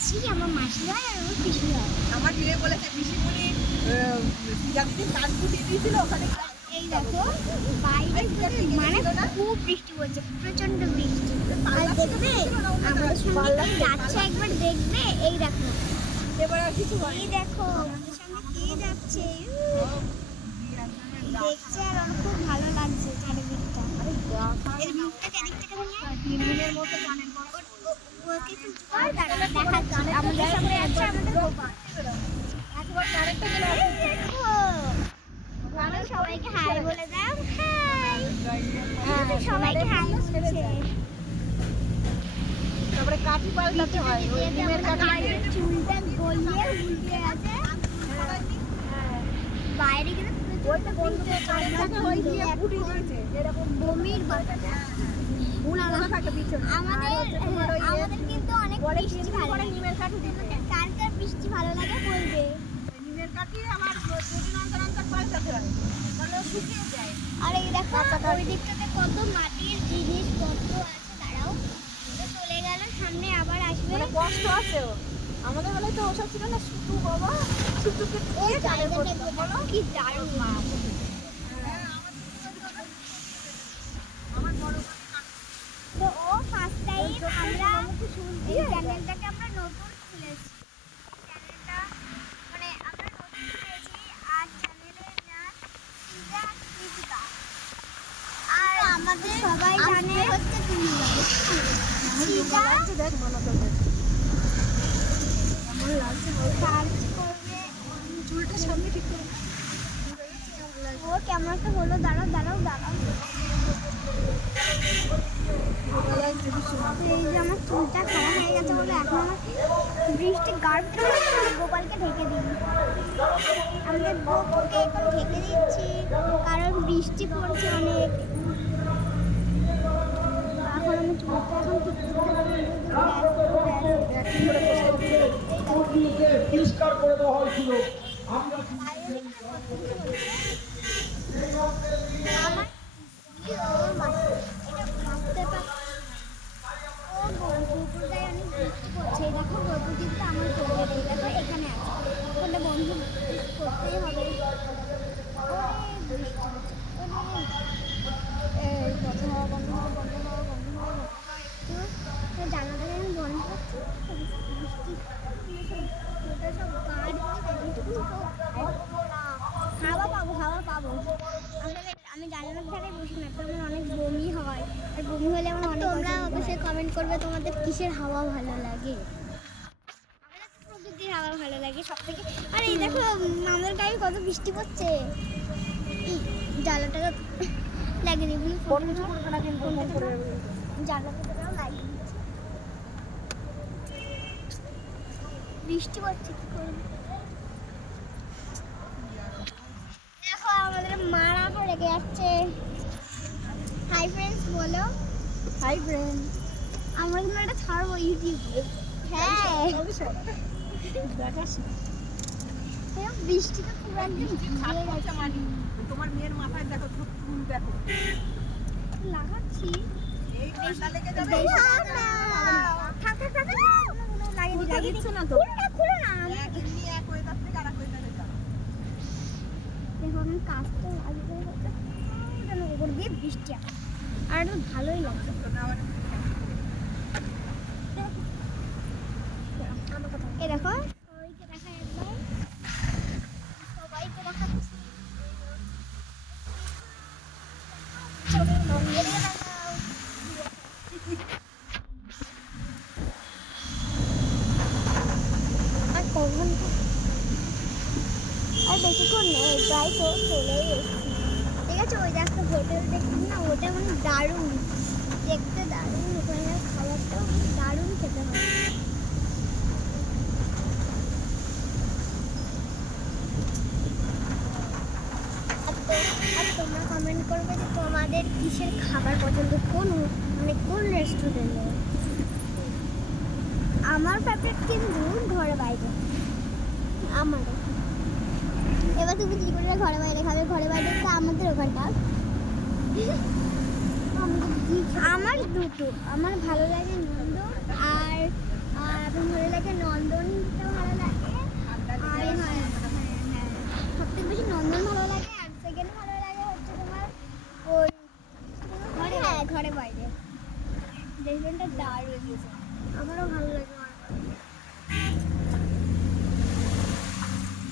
মাসি, আমার মাসি হয় আর আমার পিসি হয়। আমার বিয়ে বলেছে পিসিমণি যাদের কাজ ফুটিয়ে দিয়েছিল ওখানে। এই দেখো বাইরে মানে খুব বৃষ্টি পড়ছে, প্রচন্ড বৃষ্টি। আর দেখবে আমাদের সঙ্গে কে যাচ্ছে একবার দেখবে। এই দেখো এবার আর কিছু এই দেখো আমাদের সঙ্গে কে যাচ্ছে, দেখছে আর ওর খুব ভালো লাগছে চারিদিকটা। এর মুখটা এদিক থেকে তিনদিনের মতো জানেন ওকে একটু জোর দেখাচ্ছি। আমাদের সঙ্গে আছে আমাদের গোপাল। একবার কারেক্টটা গেলে দেখো সবাইকে হাই বলে দাও। হাই সবাইকে হাই বলছে। তারপরে কাঠি পাল্টাতে হয়, ওই ডিমের কাঠি চুলটা গলিয়ে উল্টে আছে। বাইরে গেলে ওইটা বন্ধুকে কাঠটাকে ওই দিয়ে ফুটিয়ে দিয়েছে এরকম বমির বাতাটা থাকে পিছনে। আমাদের কিন্তু অনেক বৃষ্টি ভালো লাগে। নিমের কাঠি দিতে কার কার বৃষ্টি ভালো লাগে বলবে। নিমের কাঠি আমার দুদিন অন্তর অন্তর পাল্টাতে হয়, মানে শুকিয়ে যায়। আর এই দেখো ওই দিকটাতে কত মাটির জিনিসপত্র আছে। দাঁড়াও চলে গেল, সামনে আবার আসবে। মানে কষ্ট আছে ওর। আমাদের বেলায় তো ওসব ছিল না, শুধু বাবা শুধুকে ওই জায়গাটা বলো কি দারুণ মা। আমার বড় তো ও ফার্স্ট টাইম আমরা এই চ্যানেলটাকে আমরা নতুন খুলেছি। চ্যানেলটা মানে আমরা নতুন খুলেছি আর চ্যানেলের নাম পূজা কৃতিকা। আর আমাদের সবাই জানে হচ্ছে তুমি লাগছে, দেখ মনে দেখ কেমন লাগছে। সার্চ করবে চুলটা সামনে ঠিক করে। ও কেমন একটা হলো। দাঁড়াও দাঁড়াও দাঁড়াও এই যে আমার চুলটা খারাপ হয়ে গেছে বলে এখন আমার বৃষ্টি গার্ড গোপালকে ঢেকে দিই। আমাদের গোপুকে এখন ঢেকে দিচ্ছি কারণ বৃষ্টি পড়ছে অনেক। এখন আমি চুলটা এখন ঠিক পরিষ্কার করে দেওয়া হয়েছিল। আমরা আমার ভাবতে পারছি ও গোপুর গায়ে অনেক বৃষ্টি পড়ছে। এই দেখো গোপু কিন্তু আমার চোখের এই দেখো এখানে আছে। ওটা বন্ধু করতেই হবে। বৃষ্টি বন্ধ হওয়া বন্ধ হওয়া বন্ধ হওয়া বন্ধ হওয়া একটু জানালাটা আমি বন্ধ করছি। বৃষ্টি সব গাড়ি হাওয়া পাবো হাওয়া পাবো। আমি জানালার ধারে বসি না, তো আমার অনেক বমি হয়। আর বমি হলে আমার অনেক। তোমরা অবশ্যই কমেন্ট করবে তোমাদের কিসের হাওয়া ভালো লাগে। আমাদের তো প্রকৃতির হাওয়া ভালো লাগে সব থেকে। আর এই দেখো আমাদের গায়ে কত বৃষ্টি পড়ছে। জ্বালাটা লাগিয়ে দিবি জ্বালাটাও লাগিয়ে দিচ্ছি। বৃষ্টি পড়ছে কি করবো। দেখো আমাদের মারা পড়ে যাচ্ছে। হাই ফ্রেন্ডস বলো। Hi friend. আমরা কিন্তু এটা ছাড়বো ইউটিউবে। হ্যাঁ দেখাস বৃষ্টিটা পুরো একদম ভিজে গেছে। মানি তোমার মেয়ের মাথায় দেখো চুল দেখো লাগাচ্ছি। এই ঠান্ডা লেগে যাবে। থাক থাক থাক লাগিয়ে দিচ্ছ না তো। খুলো না এক এমনি এক ওয়েদার থেকে আরেক ওয়েদারে যাবে। দেখো আমি কাজটা লাগিয়ে দিতে যেন উপর দিয়ে বৃষ্টি আসে আর একটু ভালোই লাগছে। এই দেখো সবাইকে দেখা একবার সবাইকে দেখাচ্ছি। আর কখন আর বেশিক্ষণ নেই, প্রায় তো চলেই এসেছি। ঠিক আছে ওই যে একটা হোটেল দেখছি না, ওটা মানে দারুণ দেখতে, দারুণ। ওখানে খাবারটাও দারুণ খেতে হয়। আর তোমরা কমেন্ট করবে যে তোমাদের কিসের খাবার পছন্দ, মানে কোন রেস্টুরেন্টে। আমার ফেভারিট কিন্তু ঘরে বাইরে। আমার এবার তুমি কি করে ঘরে বাইরে খাবে। ঘরে বাইরে তো আমাদের ওখানটা আমার দুটো। আমার ভালো লাগে নন্দন আর আর এখন ভালো লাগে নন্দনটা ভালো লাগে। আর হ্যাঁ, সবথেকে বেশি নন্দন ভালো লাগে। আর সেকেন্ড ভালো লাগে হচ্ছে তোমার ওই ঘরে বাইরে রেস্টুরেন্টটা দারুণ গেছে, আমারও ভালো লাগে।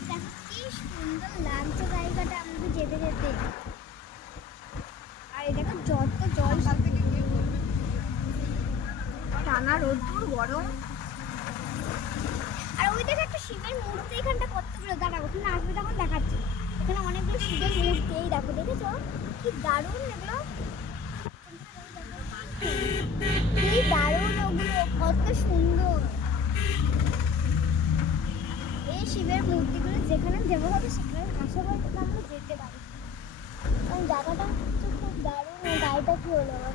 দেখো কি সুন্দর লাগছে জায়গাটা আমাদের যেতে যেতে। আর এই দেখো যত জল টানা রোদ্দুর গরম। আর ওই দেখো একটা শিবের মূর্তি এখানটা কতগুলো, দাঁড়াও ওখানে আসবে তখন দেখাচ্ছি। এখানে অনেকগুলো শিবের মূর্তি, এই দেখো দেখেছো কি দারুণ এগুলো, কি দারুণ ওগুলো, কত সুন্দর। এই শিবের মূর্তিগুলো যেখানে দেবো হবে সেখানে আশেপাশে আমরা যেতে পারি। কারণ জায়গাটা হচ্ছে খুব দারুণ। এই গাড়িটা কি হলো আবার?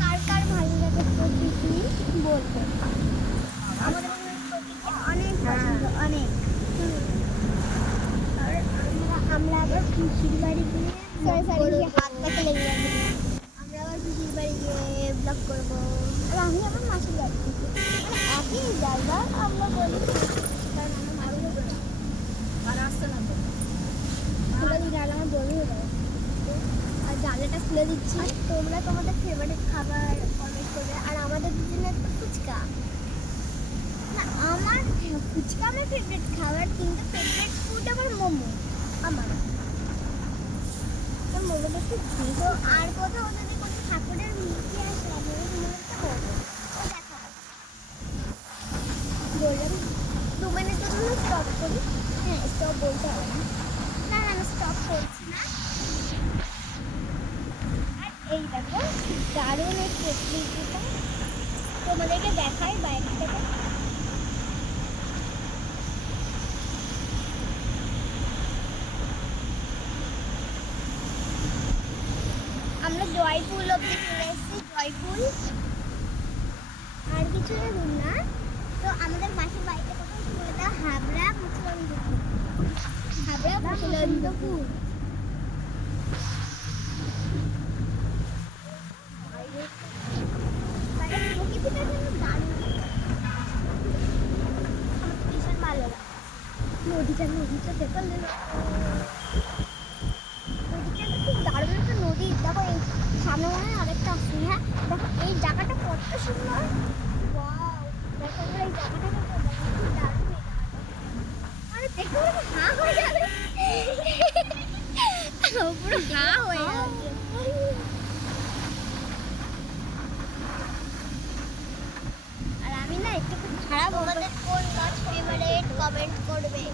কার কার ভালো লাগে প্রকৃতি বলতে, আমাদের প্রকৃতি অনেক পছন্দ, অনেক। আর আমরা আবার পিসির বাড়ি গিয়ে হাত পাতে লেগে যাবে, আমরা আবার পিসির বাড়ি গিয়ে ব্লগ করবো। আর আমি আমার মাসির বাড়ি, মানে একই জায়গা আমরা বলি, কারণ আমার ভালো লাগে। আর আসছে না তো। খুলে দিলে আর আমার বমি হয়ে যাবে। আর জানলাটা খুলে দিচ্ছি, তোমরা তোমাদের ফেভারিট খাবার কমেন্ট করবে। আর আমাদের দুজনের তো ফুচকা, না আমার ফুচকা আমার ফেভারিট খাবার, কিন্তু ফেভারিট ফুড আমার মোমো। আমার মোমোটা খুব ভালো। আর কোথাও যদি কোনো ঠাকুরের মূর্তি আসে আমি মোমোটা করবো, ও দেখা বললাম 2 মিনিটের জন্য স্টপ করি। হ্যাঁ স্টপ বলতে হবে না, না না আমি স্টপ করছি না। আর এই দেখো দারুণ এই প্রকৃতিটা, তোমাদেরকে দেখাই বাইরে থেকে। আমরা জয়পুর অব্দি চলে এসেছি, জয়পুর আর কিছু দূর না। তো আমাদের পাশের বাড়িতে কোথাও চলে দেওয়া হাবড়া মুসলন্দপুর, হাবড়া মুসলন্দপুর। প্রকৃতিটা যেন দারুণ, আমার তো ভীষণ ভালো লাগে। নদীটা দেখো, নদীটা খুব দারুণ একটা নদী। দেখো এই সামনে মনে হয় আরেকটা আসছে। হ্যাঁ দেখো এই জায়গাটা কত সুন্দর, ওয়াও দেখো এই জায়গাটা কত দারুণ। এই জায়গাটা আরে দেখো হাঁ হয়ে যাবে, পুরো হাঁ হয়ে যাচ্ছে। আর আমি না একটু খুব খারাপ, আমাদের কোন গাছ ফেভারিট কমেন্ট করবে।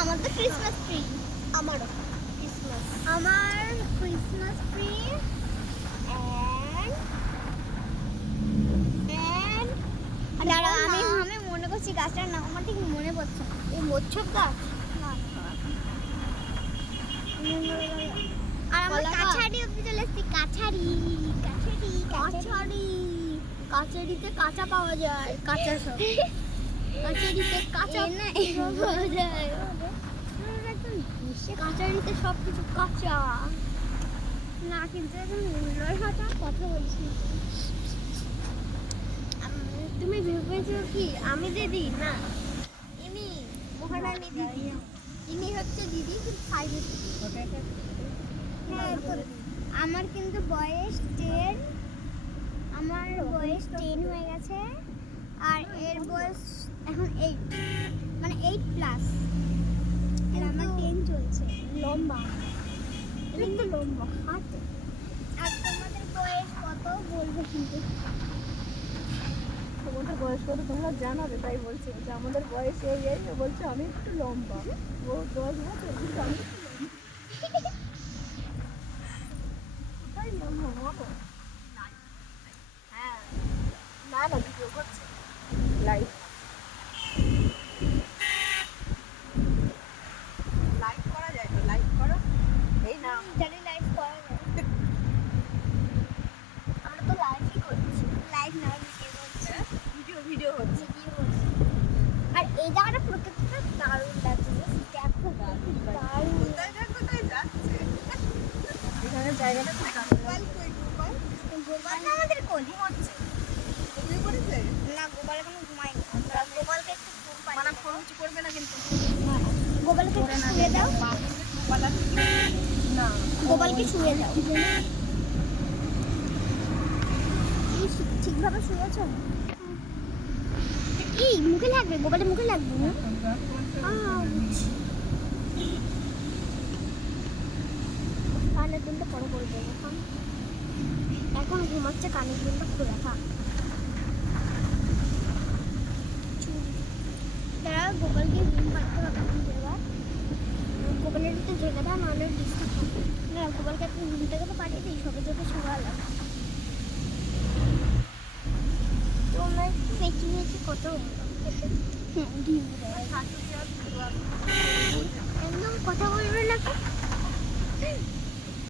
আমার তো ক্রিসমাস ট্রি, আমারও ক্রিসমাস, আমার ক্রিসমাস ট্রি এন্ড দাঁড়া আমি মনে করছি গাছটার নাম আমার ঠিক মনে পড়ছে না। এই মোচ্ছব গাছ না, আর আমরা কাছারি অব্দি চলে এসেছি। কাছারিতে কাঁচা পাওয়া যায়, কাঁচা সব কাছারিতে কাঁচা না পাওয়া যায়, কাছারিতে সব কিছু কাঁচা না, কিন্তু এখন মূল্যর কথা বলছি। তুমি ভেবেছো কি আমি দিদি? না ইনি মহারানী দিদি, ইনি হচ্ছে দিদি, কিন্তু সাইজে। হ্যাঁ তো আমার কিন্তু বয়স 10, আমার বয়স 10 হয়ে গেছে। আর এর বয়স এখন 8, মানে 8+। আর আমার 10 চলছে। লম্বা, কিন্তু লম্বা হাতে। আর তোমাদের বয়স কত বলবে কিন্তু? তোমাদের বয়স কত তোমরা জানাবে, তাই বলছে যে আমাদের বয়স এই এই, বলছে আমি একটু লম্বা। ও 10 বছর, কিন্তু আমি একটু লম্বা। কোথায় লম্বা বলো? হ্যাঁ না না ভিডিও করছে লাইভ করা যায় তো, লাইভ করো। এই না জানি লাইভ করা যায়, আমরা তো লাইভই করছি। লাইভ না ভিডিও করছি, ভিডিও হচ্ছে। আর এই জায়গাটা ঘুমোচ্ছে ঘুমিয়ে পড়েছে না গোপাল এখন ঘুমায়নি গোপালকে একটু ঘুম পাড়িয়ে মানে দাও। ফোন কিছু করবে না কিন্তু গোপালকে একটু শুয়ে দাও না গোপালকে শুয়ে দাও এই ঠিকভাবে শুয়েছ কি মুখে লাগবে গোপালের মুখে লাগবে না আউচ। কানের দুলটা পরে করবে এখন এখন ঘুমাচ্ছে কানের দুলটা খোলা থাক তারা গোপালকে ঘুম পাড়তে হবে এবার গোপালের একটু ঢেকে দাও নাহলে ডিস্টার্ব হবে না গোপালকে একটু ঘুম থেকে তো পাঠিয়ে দিই সবে চোখে শোয়ালাম তোমরা একটু বেঁচে বেঁচে কত একদম কথা বলবে না